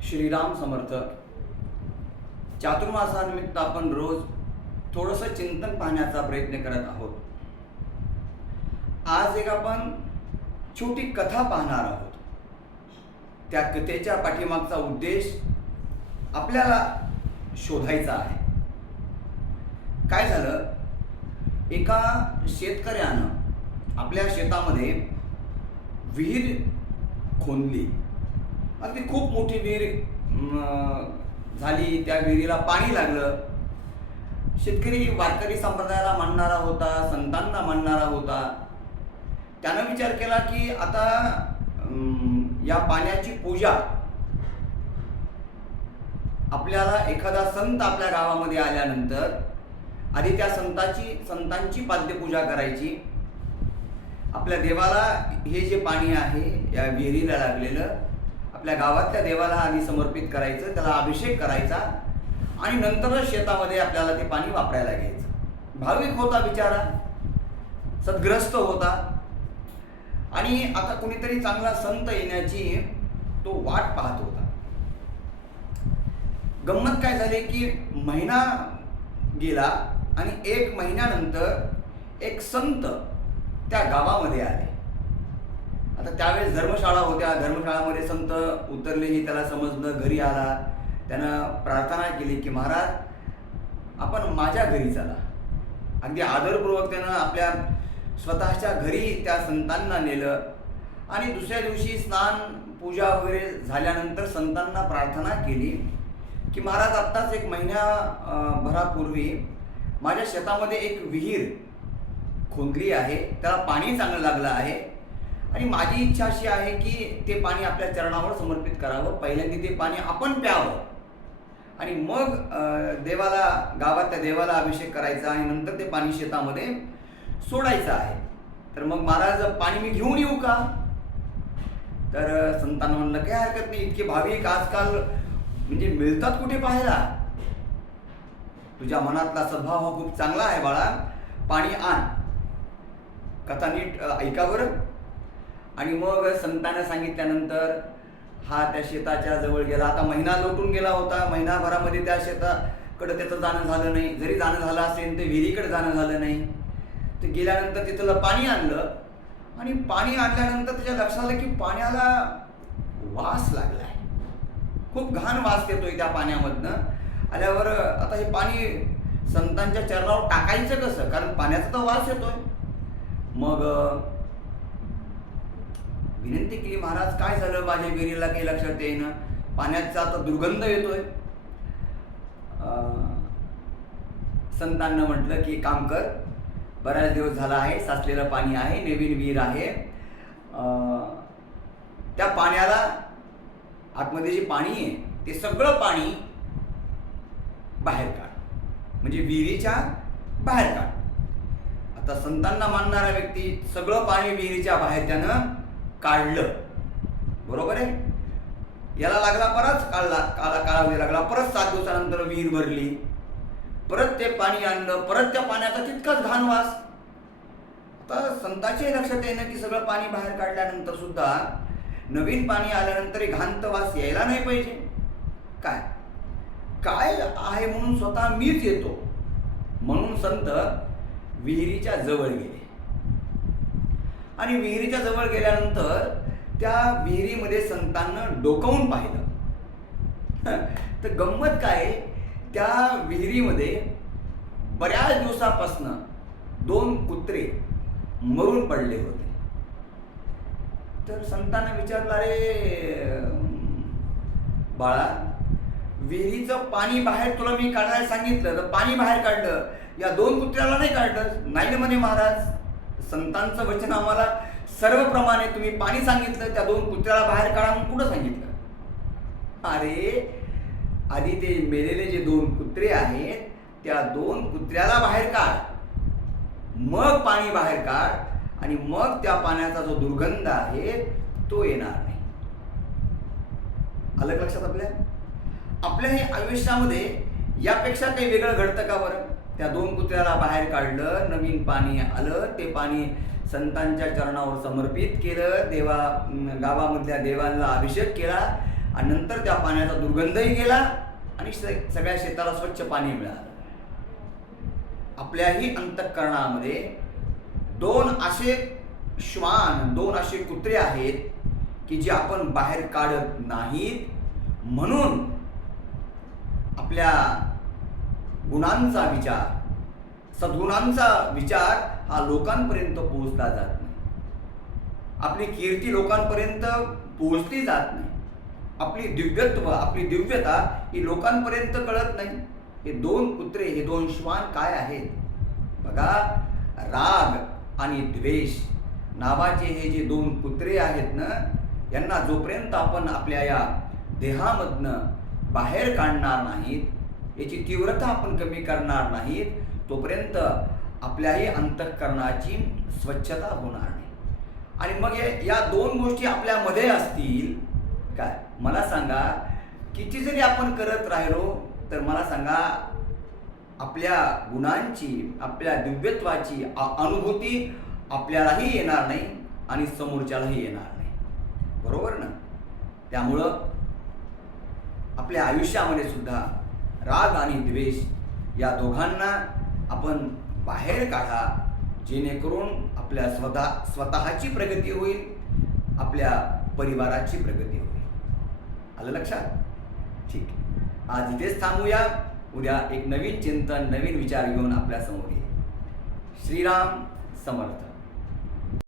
श्रीराम समर्थ. चातुर्मासानिमित्त आपण रोज थोडंसं चिंतन पाहण्याचा प्रयत्न करत आहोत. आज एक आपण छोटी कथा पाहणार आहोत. त्या कथेच्या पाठीमागचा उद्देश आपल्याला शोधायचा आहे. काय झालं, एका शेतकऱ्यानं आपल्या शेतामध्ये विहीर खोदली. अगदी खूप मोठी विहीर झाली. त्या विहिरीला पाणी लागलं. शेतकरी वारकरी संप्रदायाला मानणारा होता, संतांना मानणारा होता. त्यानं विचार केला की आता या पाण्याची पूजा आपल्याला एखादा संत आपल्या गावामध्ये आल्यानंतर आधी त्या संतांची पाद्यपूजा करायची. आपल्या देवाला हे जे पाणी आहे या विहिरीला लागलेलं आपल्या गावातल्या देवाला आधी समर्पित करायचं, त्याला अभिषेक करायचा आणि नंतरच शेतामध्ये आपल्याला ते पाणी वापरायला घ्यायचं. भाविक होता बिचारा, सद्ग्रस्त होता आणि आता कुणीतरी चांगला संत येण्याची तो वाट पाहत होता. गंमत काय झाली की महिना गेला आणि 1 महिन्यानंतर एक संत त्या गावामध्ये आले. आता त्यावेळेस धर्मशाळा होत्या. धर्मशाळामध्ये संत उतरले हे त्याला समजलं. घरी आला. त्यानं प्रार्थना केली की महाराज आपण माझ्या घरी चला. अगदी आदरपूर्वक त्यानं आपल्या स्वतःच्या घरी त्या संतांना नेलं आणि दुसऱ्या दिवशी स्नान पूजा वगैरे झाल्यानंतर संतांना प्रार्थना केली की महाराज आत्ताच 1 महिन्याभरापूर्वी माझ्या शेतामध्ये एक विहीर खोदली आहे, त्याला पाणी चांगलं लागलं आहे आणि माझी इच्छा अशी आहे की ते पाणी आपल्या चरणावर समर्पित करावं. पहिल्यांदा ते पाणी आपण प्यावं आणि मग देवाला, गावातल्या देवाला अभिषेक करायचा आणि नंतर ते पाणी शेतामध्ये सोडायचं आहे. तर मग महाराज पाणी मी घेऊन येऊ का? तर संतांना म्हणलं काही हरकत नाही. इतके भाविक आजकाल म्हणजे मिळतात कुठे पाहायला. तुझ्या मनातला सद्भाव हा खूप चांगला आहे बाळा, पाणी आण. कथा नीट ऐका बरं. आणि मग संतांना सांगितल्यानंतर हा त्या शेताच्या जवळ गेला. आता महिना लोटून गेला होता. महिनाभरामध्ये त्या शेताकडे त्याचं जाणं झालं नाही. जरी जाणं झालं असेल तर विहिरीकडे जाणं झालं नाही. तर गेल्यानंतर तिथलं पाणी आणलं आणि पाणी आणल्यानंतर त्याच्या लक्षात आलं की पाण्याला वास लागलाय. खूप घाण वास येतोय त्या पाण्यामधनं. आल्यावर आता हे पाणी संतांच्या चरणावर टाकायचं कसं, कारण पाण्याचा तर वास येतोय. मग विनंती केली, महाराज काय झालं, माझ्या विहिरीला काही लक्षात येईना, पाण्याचा आता दुर्गंध येतोय. संतांना म्हटलं की काम कर, बराच दिवस झाला आहे, साचलेलं पाणी आहे, नवीन विहीर आहे, त्या पाण्याला आतमध्ये जे पाणी आहे ते सगळं पाणी बाहेर काढ, म्हणजे विहिरीच्या बाहेर काढ. आता संतांना मानणारा व्यक्ती सगळं पाणी विहिरीच्या बाहेर त्यानं काढलं. बरोबर आहे. याला लागला बराच कालावधी लागला. परत 7 दिवसानंतर विहीर भरली. परत ते पाणी आणलं. परत त्या पाण्याचा तितकाच घाण वास. आता संतांच्याही लक्षात येणं की सगळं पाणी बाहेर काढल्यानंतर सुद्धा नवीन पाणी आल्यानंतर घाण वास यायला नाही पाहिजे. काय काय आहे म्हणून स्वतः मीच येतो म्हणून संत विहिरीच्या जवळ गेले. आणि विहिरीच्या जवळ गेल्यानंतर त्या विहिरीमध्ये संतांना डोकावून पाहिलं. तर गंमत काय, त्या विहिरीमध्ये बऱ्याच दिवसापासून 2 कुत्रे मरून पडले होते. तर संतांना विचारलं, अरे बाळा, विहिरीचं पाणी बाहेर तुला मी काढायला सांगितलं तर पाणी बाहेर काढलं, या 2 कुत्र्याला नाही काढलं. नाही म्हणे महाराज, संतांचं वचन आम्हाला सर्वप्रमाणे तुम्ही पाणी सांगितलं, त्या 2 कुत्र्याला बाहेर काढा म्हणून कुठं सांगितलं? अरे आधी ते मेलेले जे 2 कुत्रे आहेत त्या 2 कुत्र्याला बाहेर काढ, मग पाणी बाहेर काढ आणि मग त्या पाण्याचा जो दुर्गंध आहे तो येणार नाही. आलं लक्षात आपल्या हे आयुष्यामध्ये यापेक्षा काही वेगळं घडतं का बरं? त्या 2 कुत्र्याला बाहेर काढलं, नवीन पाणी आलं, ते पाणी संतांच्या चरणावर समर्पित केलं, गावामधल्या देवांना अभिषेक केला आणि नंतर त्या पाण्याचा दुर्गंधही गेला आणि सगळ्या शेताला स्वच्छ पाणी मिळालं. आपल्याही अंतःकरणामध्ये दोन असे श्वान, दोन असे कुत्रे आहेत की जे आपण बाहेर काढत नाहीत, म्हणून आपल्या गुणांचा विचार, सद्गुणांचा विचार हा लोकांपर्यंत पोहोचला जात नाही. आपली कीर्ती लोकांपर्यंत पोहोचली जात नाही. आपली दिव्यत्व, आपली दिव्यता ही लोकांपर्यंत कळत नाही. हे दोन कुत्रे, हे दोन श्वान काय आहेत बघा. राग आणि द्वेष नावाचे हे जे दोन कुत्रे आहेत ना, यांना जोपर्यंत आपण आपल्या या देहामधनं बाहेर काढणार नाहीत, याची तीव्रता आपण कमी करणार नाहीत, तोपर्यंत आपल्याही अंतःकरणाची स्वच्छता होणार नाही. आणि मग या दोन गोष्टी आपल्यामध्ये असतील काय, मला सांगा, किती जरी आपण करत राहिलो तर मला सांगा, आपल्या गुणांची, आपल्या दिव्यत्वाची अनुभूती आपल्यालाही येणार नाही आणि समोरच्यालाही येणार नाही. बरोबर ना? त्यामुळं आपल्या आयुष्यामध्ये सुद्धा राग आणि द्वेष या दोघांना आपण बाहेर काढा, जेणेकरून आपल्या स्वतःची प्रगती होईल, आपल्या परिवाराची प्रगती होईल. आलं लक्षात? ठीक आहे. आज इथेच थांबूया. उद्या एक नवीन चिंतन, नवीन विचार घेऊन आपल्या समोर येईल. श्रीराम समर्थ.